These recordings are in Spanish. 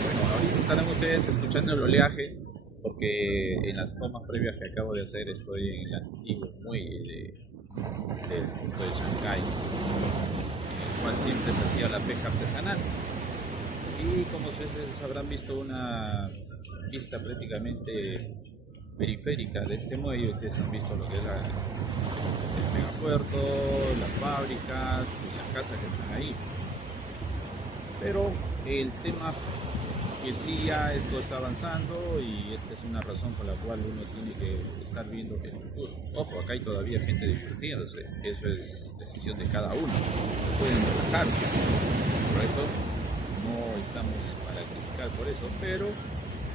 Bueno, ahorita estarán ustedes escuchando el oleaje porque en las tomas previas que acabo de hacer estoy en el antiguo muelle del punto de Chancay, en el cual siempre se hacía la pesca artesanal. Y como ustedes habrán visto una vista prácticamente periférica de este muelle, ustedes han visto lo que es el megapuerto, las fábricas y las casas que están ahí. Pero el tema que sí ya esto está avanzando y esta es una razón por la cual uno tiene que estar viendo el futuro. Ojo, acá hay todavía gente divirtiéndose, eso es decisión de cada uno. Pueden relajarse, ¿correcto? No estamos para criticar por eso, pero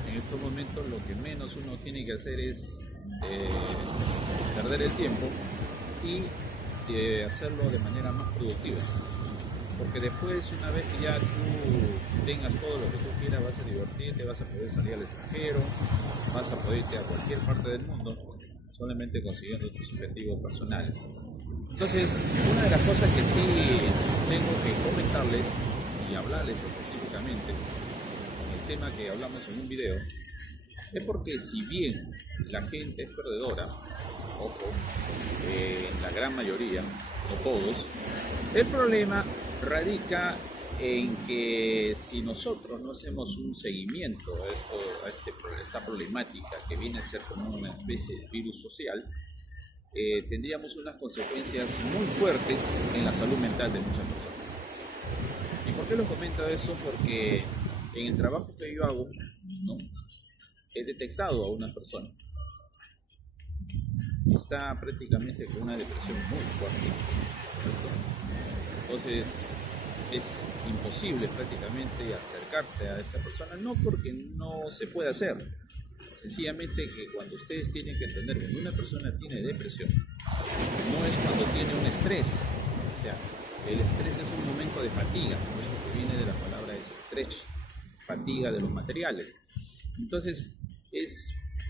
en estos momentos lo que menos uno tiene que hacer es perder el tiempo y hacerlo de manera más productiva. Porque después, una vez que ya tú tengas todo lo que tú quieras, vas a divertirte, vas a poder salir al extranjero, vas a poder irte a cualquier parte del mundo, solamente consiguiendo tus objetivos personales. Entonces, una de las cosas que sí tengo que comentarles y hablarles específicamente, en el tema que hablamos en un video, es porque si bien la gente es perdedora, ojo, en la gran mayoría, no todos, el problema radica en que si nosotros no hacemos un seguimiento a esta problemática que viene a ser como una especie de virus social, tendríamos unas consecuencias muy fuertes en la salud mental de muchas personas. ¿Y por qué lo comento eso? Porque en el trabajo que yo hago, ¿no?, he detectado a una persona que está prácticamente con una depresión muy fuerte, ¿cierto? Entonces es imposible prácticamente acercarse a esa persona, no porque no se pueda hacer, sencillamente que cuando ustedes tienen que entender, cuando una persona tiene depresión, no es cuando tiene un estrés, o sea, el estrés es un momento de fatiga, por eso que viene de la palabra estrés, fatiga de los materiales. Entonces,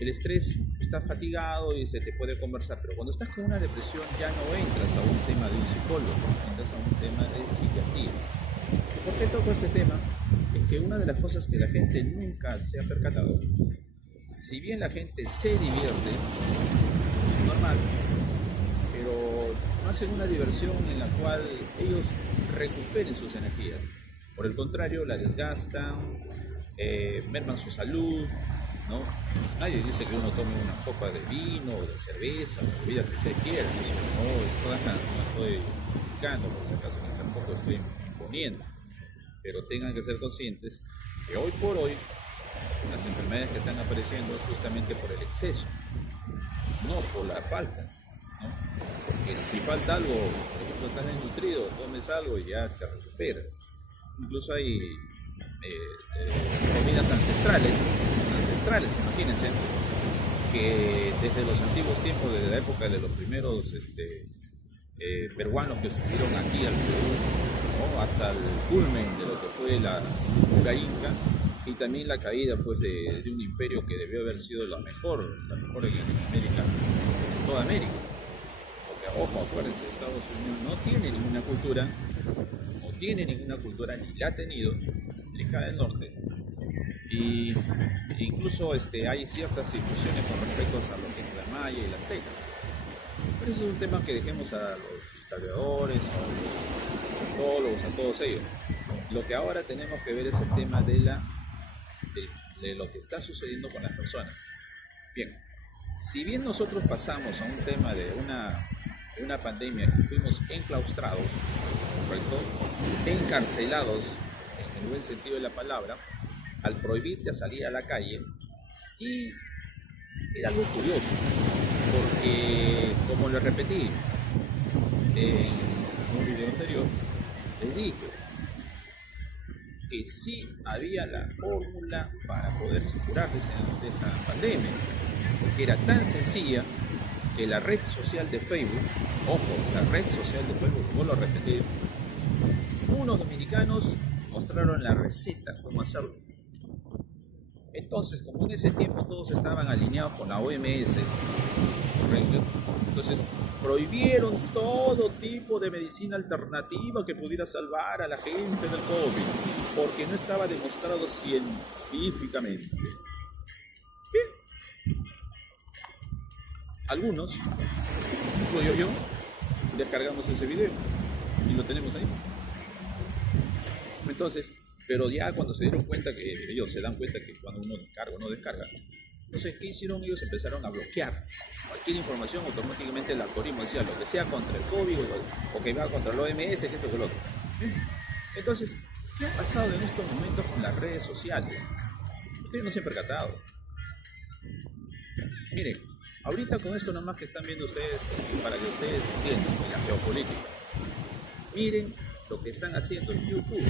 el estrés, está fatigado y se te puede conversar, pero cuando estás con una depresión ya no entras a un tema de un psicólogo, entras a un tema de psiquiatría. ¿Y por qué toco este tema? Es que una de las cosas que la gente nunca se ha percatado, si bien la gente se divierte, es normal, pero no hacen una diversión en la cual ellos recuperen sus energías. Por el contrario, la desgastan, merman su salud, ¿no? Nadie dice que uno tome una copa de vino o de cerveza o de bebida que usted quiera, no estoy criticando, por si acaso, ni tampoco estoy imponiendo, pero tengan que ser conscientes que hoy por hoy las enfermedades que están apareciendo es justamente por el exceso, no por la falta, ¿no? Porque si falta algo, por ejemplo, estás desnutrido, tomes algo y ya te recuperas. Incluso hay comidas ancestrales, imagínense, que desde los antiguos tiempos, desde la época de los primeros peruanos que estuvieron aquí al Perú, ¿no?, hasta el culmen de lo que fue la cultura inca, y también la caída pues de un imperio que debió haber sido la mejor en América, en toda América. Porque, ojo, acuérdense, Estados Unidos no tiene ninguna cultura, ni la ha tenido, América del Norte, y incluso hay ciertas discusiones con respecto a lo que es la maya y la azteca. Pero eso es un tema que dejemos a los historiadores, a los sociólogos, a todos ellos. Lo que ahora tenemos que ver es el tema de lo que está sucediendo con las personas. Bien, si bien nosotros pasamos a un tema de una pandemia y fuimos enclaustrados, ¿correcto? Encarcelados, en el buen sentido de la palabra, al prohibirte a salir a la calle, y era algo curioso, porque como lo repetí en un video anterior, les dije que sí había la fórmula para poderse curar de esa pandemia, porque era tan sencilla que la red social de Facebook, ojo, la red social de Facebook, vuelvo a repetir, unos dominicanos mostraron la receta cómo hacerlo. Entonces, como en ese tiempo todos estaban alineados con la OMS, ¿correcto? Entonces prohibieron todo tipo de medicina alternativa que pudiera salvar a la gente del COVID, porque no estaba demostrado científicamente. Bien. Algunos, incluyo yo, descargamos ese video y lo tenemos ahí. Entonces, pero ya cuando se dieron cuenta que ellos se dan cuenta que cuando uno descarga o no descarga, entonces, ¿qué hicieron? Ellos empezaron a bloquear cualquier información. Automáticamente el algoritmo decía lo que sea contra el COVID o que va contra el OMS, que esto que lo otro. Entonces, ¿qué ha pasado en estos momentos con las redes sociales? Ustedes no se han percatado. Miren, ahorita con esto nomás que están viendo ustedes, para que ustedes entiendan la geopolítica, miren lo que están haciendo en YouTube,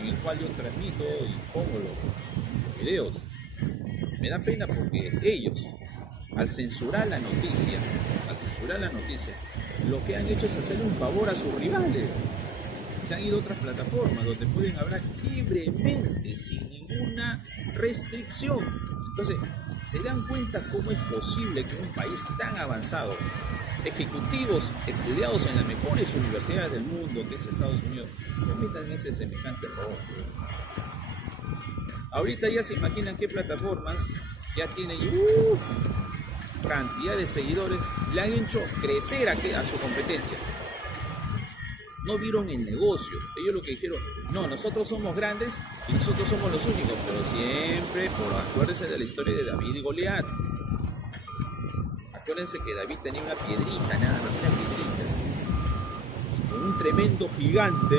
en el cual yo transmito y pongo los videos. Me da pena porque ellos, al censurar la noticia, lo que han hecho es hacerle un favor a sus rivales. Se han ido a otras plataformas donde pueden hablar libremente, sin ninguna restricción. Entonces, se dan cuenta cómo es posible que un país tan avanzado, ejecutivos estudiados en las mejores universidades del mundo, que es Estados Unidos, cometan ese semejante error. Ahorita ya se imaginan qué plataformas ya tienen cantidad de seguidores, le han hecho crecer a su competencia. No vieron el negocio. Ellos lo que dijeron, no, nosotros somos grandes y nosotros somos los únicos, pero siempre, acuérdense de la historia de David y Goliat. Acuérdense que David tenía una piedrita, nada más, una piedrita. Y con un tremendo gigante,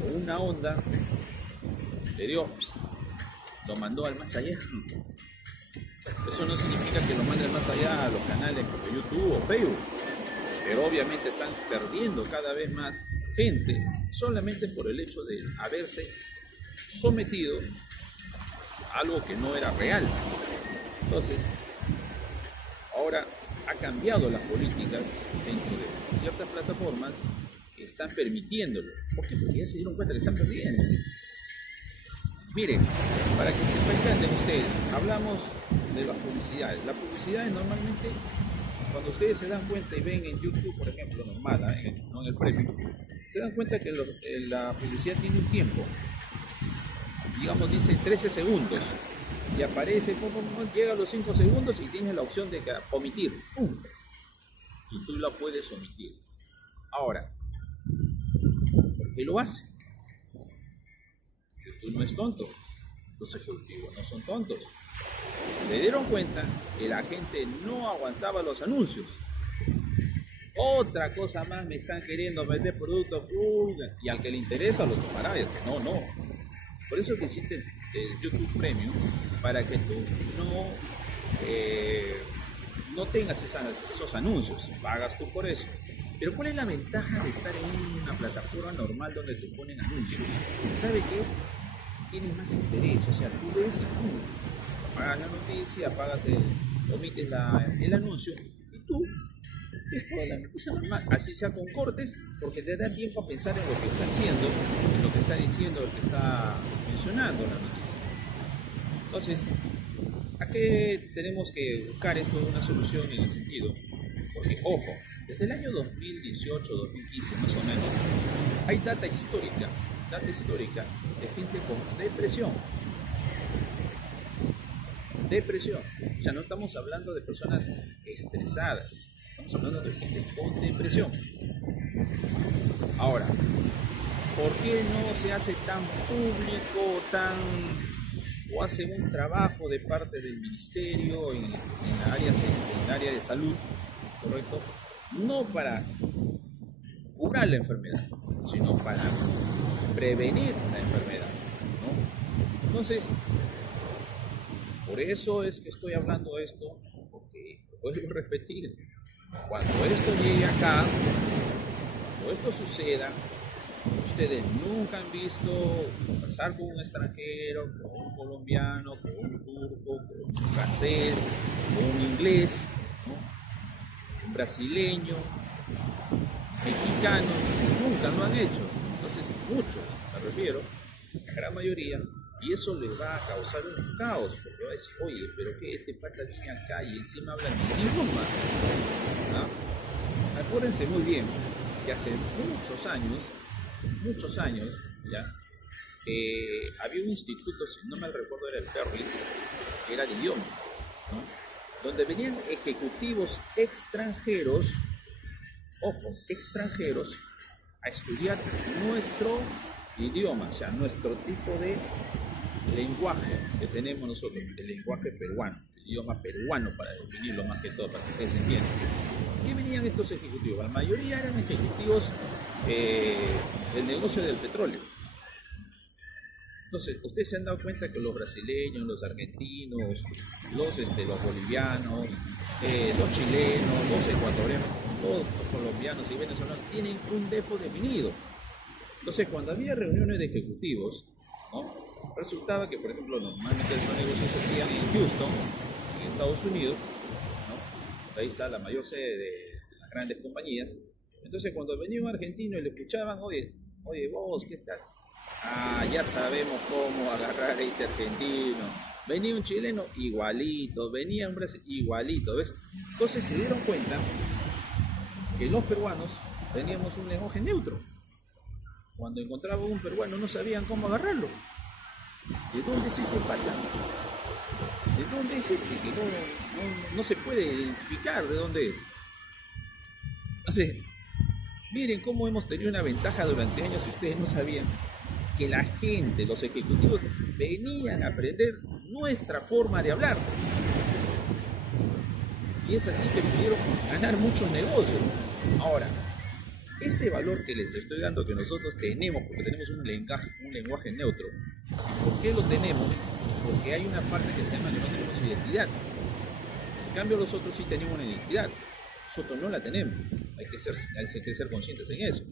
con una onda de Dios, lo mandó al más allá. Eso no significa que lo mande al más allá a los canales como YouTube o Facebook, pero obviamente están perdiendo cada vez más gente solamente por el hecho de haberse sometido a algo que no era real. Entonces, ahora ha cambiado las políticas dentro de ciertas plataformas que están permitiéndolo. ¿Por qué? Porque ya se dieron cuenta que están perdiendo. Miren, para que se entiendan ustedes, hablamos de las publicidades. Las publicidades normalmente, cuando ustedes se dan cuenta y ven en YouTube, por ejemplo, normal, no en el premium, se dan cuenta que la publicidad tiene un tiempo. Digamos, dice 13 segundos. Y aparece, llega a los 5 segundos y tienes la opción de omitir. Y tú la puedes omitir. Ahora, ¿por qué lo hace? YouTube no es tonto, los ejecutivos no son tontos. Se dieron cuenta que la gente no aguantaba los anuncios. Otra cosa más, me están queriendo vender productos y al que le interesa lo tomará y al que no. Por eso que existe el YouTube Premium, para que tú no tengas esos anuncios, pagas tú por eso. Pero ¿cuál es la ventaja de estar en una plataforma normal donde te ponen anuncios? ¿Sabe qué? Tienes más interés, o sea, tú ves y tú pagas la noticia, omites el anuncio y tú ves toda la noticia normal, así sea con cortes, porque te da tiempo a pensar en lo que está haciendo, en lo que está diciendo, lo que está mencionando la noticia. Entonces, ¿a qué tenemos que buscar esto una solución en el sentido? Porque, ojo, desde el año 2018, 2015 más o menos, hay data histórica de gente con depresión. depresión. O sea, no estamos hablando de personas estresadas, estamos hablando de gente con depresión. Ahora, ¿por qué no se hace tan público, o hace un trabajo de parte del ministerio en el área de salud, correcto? No para curar la enfermedad, sino para prevenir la enfermedad, ¿no? Entonces, por eso es que estoy hablando esto, porque vuelvo a repetir, cuando esto llegue acá, cuando esto suceda, ustedes nunca han visto conversar con un extranjero, con un colombiano, con un turco, con un francés, con un inglés, ¿no? Un brasileño, mexicano, nunca lo han hecho. Entonces, muchos, me refiero, la gran mayoría, y eso les va a causar un caos, porque va a decir, oye, pero que este pata viene acá y encima habla mi idioma, ¿no? Acuérdense muy bien que hace muchos años, ya, había un instituto, si no me recuerdo era el Perris, que era de idiomas, ¿no? Donde venían ejecutivos extranjeros, ojo, extranjeros, a estudiar nuestro idioma, o sea, nuestro tipo de lenguaje que tenemos nosotros, el lenguaje peruano, el idioma peruano, para definirlo más que todo, para que ustedes entiendan. ¿Qué venían estos ejecutivos? La mayoría eran ejecutivos del negocio del petróleo. Entonces, ustedes se han dado cuenta que los brasileños, los argentinos, los bolivianos, los chilenos, los ecuatorianos, todos los colombianos y venezolanos tienen un depo definido. Entonces, cuando había reuniones de ejecutivos, ¿no? Resultaba que, por ejemplo, normalmente esos negocios se hacían en Houston, en Estados Unidos, ¿no? Ahí está la mayor sede de las grandes compañías. Entonces, cuando venía un argentino y le escuchaban, oye, vos, ¿qué tal? Ah, ya sabemos cómo agarrar a este argentino. Venía un chileno, igualito. Venía un brasileño, igualito, ¿ves? Entonces se dieron cuenta que los peruanos teníamos un lenguaje neutro. Cuando encontraban un peruano no sabían cómo agarrarlo. ¿De dónde es este pata? ¿De dónde es este? Que no se puede identificar de dónde es. Entonces, miren cómo hemos tenido una ventaja durante años y ustedes no sabían que la gente, los ejecutivos, venían a aprender nuestra forma de hablar. Y es así que pudieron ganar muchos negocios. Ahora, ese valor que les estoy dando que nosotros tenemos, porque tenemos un lenguaje neutro, ¿por qué lo tenemos? Porque hay una parte que se llama que no tenemos identidad. En cambio, los otros sí tenemos una identidad. Nosotros no la tenemos. Hay que ser conscientes en eso.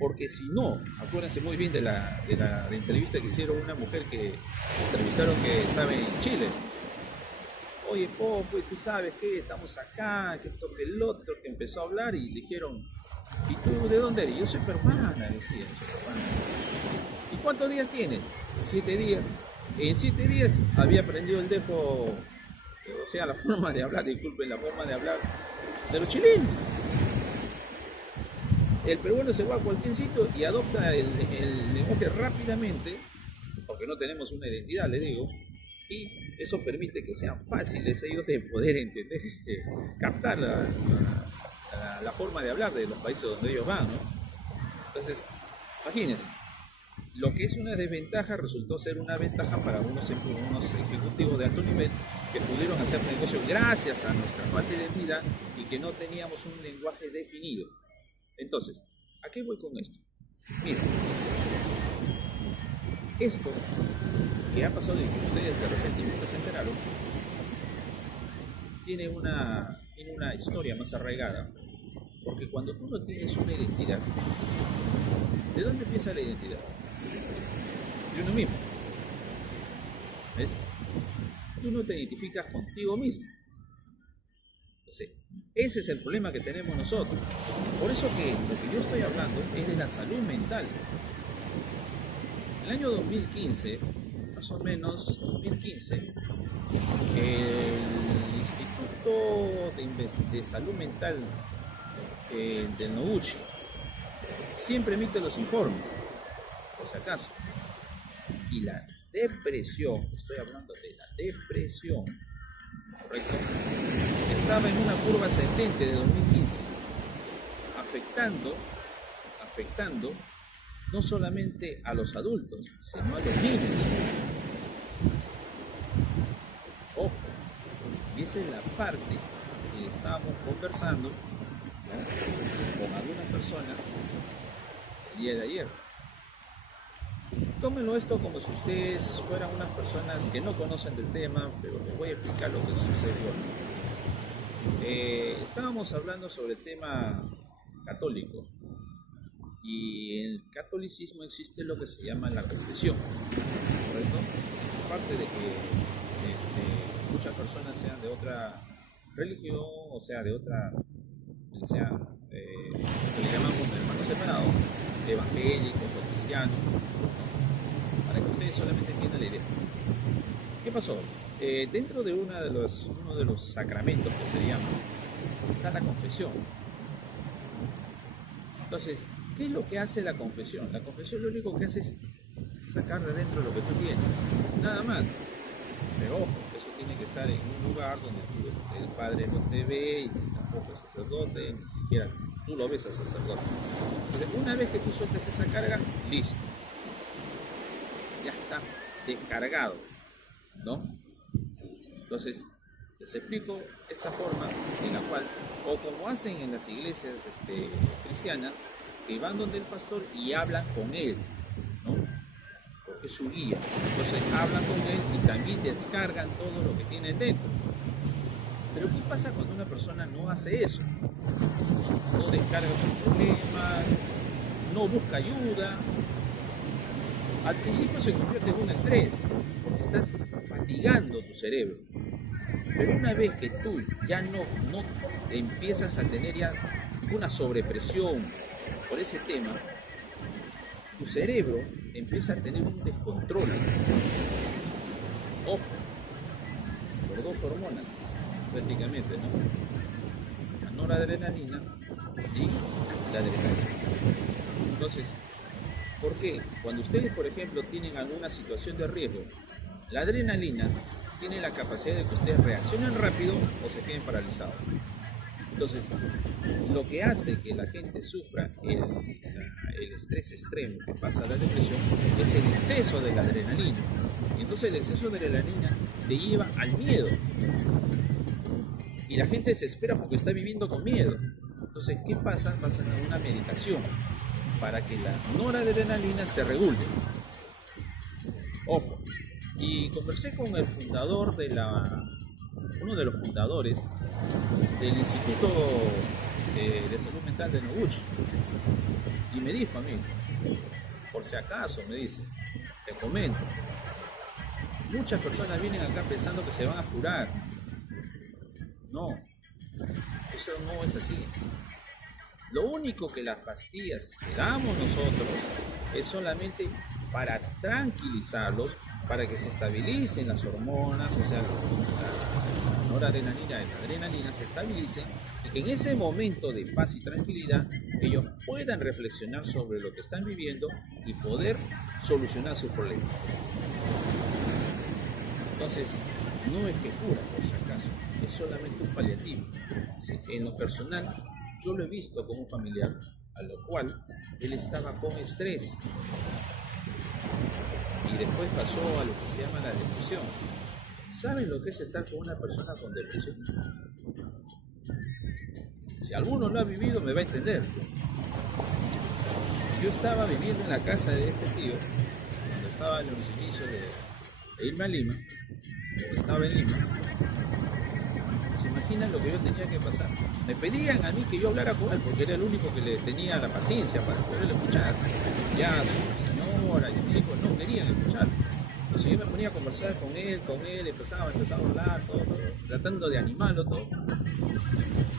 Porque si no, acuérdense muy bien de la entrevista que hicieron una mujer que entrevistaron que estaba en Chile. Oye, pues tú sabes que estamos acá, que esto, que el otro, que empezó a hablar y le dijeron, ¿y tú de dónde eres? Yo soy peruana, decía. ¿Y cuántos días tienes? 7 días. En 7 días había aprendido el depo, o sea, la forma de hablar, disculpen, la forma de hablar de los chilenos. El peruano se va a cualquier sitio y adopta el lenguaje rápidamente, porque no tenemos una identidad, les digo, y eso permite que sean fáciles ellos de poder entender, captar la forma de hablar de los países donde ellos van, ¿no? Entonces, imagínense, lo que es una desventaja resultó ser una ventaja para unos ejecutivos de alto nivel que pudieron hacer negocio gracias a nuestra facilidad y que no teníamos un lenguaje definido. Entonces, ¿a qué voy con esto? Miren, esto que ha pasado y que ustedes de repente nunca se enteraron, tiene una historia más arraigada, porque cuando tú no tienes una identidad, ¿de dónde empieza la identidad? De uno mismo. ¿Ves? Tú no te identificas contigo mismo. Entonces, ese es el problema que tenemos nosotros. Por eso que lo que yo estoy hablando es de la salud mental. En el año 2015, más o menos 2015, el Instituto de Salud Mental del Noguchi siempre emite los informes, por si acaso. Y depresión, estoy hablando de la depresión, ¿correcto? Estaba en una curva ascendente de 2015, afectando no solamente a los adultos, sino a los niños. Ojo, y esa es la parte que estábamos conversando, ¿no?, con algunas personas el día de ayer. Tómenlo esto como si ustedes fueran unas personas que no conocen del tema, pero les voy a explicar lo que sucedió. Estábamos hablando sobre el tema católico, y en el catolicismo existe lo que se llama la confesión, ¿correcto? Aparte de que muchas personas sean de otra religión, o sea, de otra, lo que le llamamos hermanos separados, evangélicos o cristianos, ¿no?, para que ustedes solamente entiendan la idea. ¿Qué pasó? Dentro de uno de los sacramentos que se llama, está la confesión. Entonces, ¿qué es lo que hace la confesión? La confesión lo único que hace es sacar de dentro lo que tú tienes, nada más. Pero ojo, eso tiene que estar en un lugar donde el padre no te ve y tampoco es sacerdote, ni siquiera tú lo ves al sacerdote. Entonces, una vez que tú sueltes esa carga, listo, ya está descargado, ¿no? Entonces, les explico esta forma en la cual, o como hacen en las iglesias cristianas, que van donde el pastor y hablan con él, ¿no?, porque es su guía. Entonces hablan con él y también descargan todo lo que tienen dentro. Pero ¿qué pasa cuando una persona no hace eso? No descarga sus problemas, no busca ayuda. Al principio se convierte en un estrés, porque estás fatigando tu cerebro. Pero una vez que tú ya no empiezas a tener ya una sobrepresión por ese tema, tu cerebro empieza a tener un descontrol. Ojo, por dos hormonas, prácticamente, ¿no?, la noradrenalina y la adrenalina. Entonces, ¿por qué? Cuando ustedes, por ejemplo, tienen alguna situación de riesgo, la adrenalina tiene la capacidad de que ustedes reaccionen rápido o se queden paralizados. Entonces, lo que hace que la gente sufra el estrés extremo que pasa a la depresión es el exceso de la adrenalina. Y entonces el exceso de la adrenalina te lleva al miedo. Y la gente se desespera porque está viviendo con miedo. Entonces, ¿qué pasa? Pasan a una medicación para que la noradrenalina se regule. Ojo. Y conversé con el fundador uno de los fundadores del Instituto de Salud Mental de Noguchi, y me dijo a mí, por si acaso, me dice, te comento, muchas personas vienen acá pensando que se van a curar. No, eso no es así. Lo único que las pastillas que damos nosotros es solamente para tranquilizarlos, para que se estabilicen las hormonas, o sea, la noradrenalina y la adrenalina se estabilicen, y que en ese momento de paz y tranquilidad ellos puedan reflexionar sobre lo que están viviendo y poder solucionar sus problemas. Entonces, no es que cura, por si acaso, es solamente un paliativo. En lo personal, yo lo he visto como un familiar, a lo cual él estaba con estrés y después pasó a lo que se llama la depresión. ¿Saben lo que es estar con una persona con depresión? Si alguno lo ha vivido, me va a entender. Yo estaba viviendo en la casa de este tío, cuando estaba en los inicios de irme a Lima, estaba en Lima. ¿Se imaginan lo que yo tenía que pasar? Me pedían a mí que yo hablara con él, porque era el único que le tenía la paciencia para poderle escuchar. Ya su señora y sus hijos no querían escuchar. Entonces yo me ponía a conversar con él, empezaba a hablar, todo, tratando de animarlo, todo.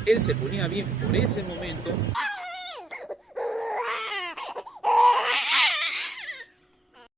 Él se ponía bien por ese momento,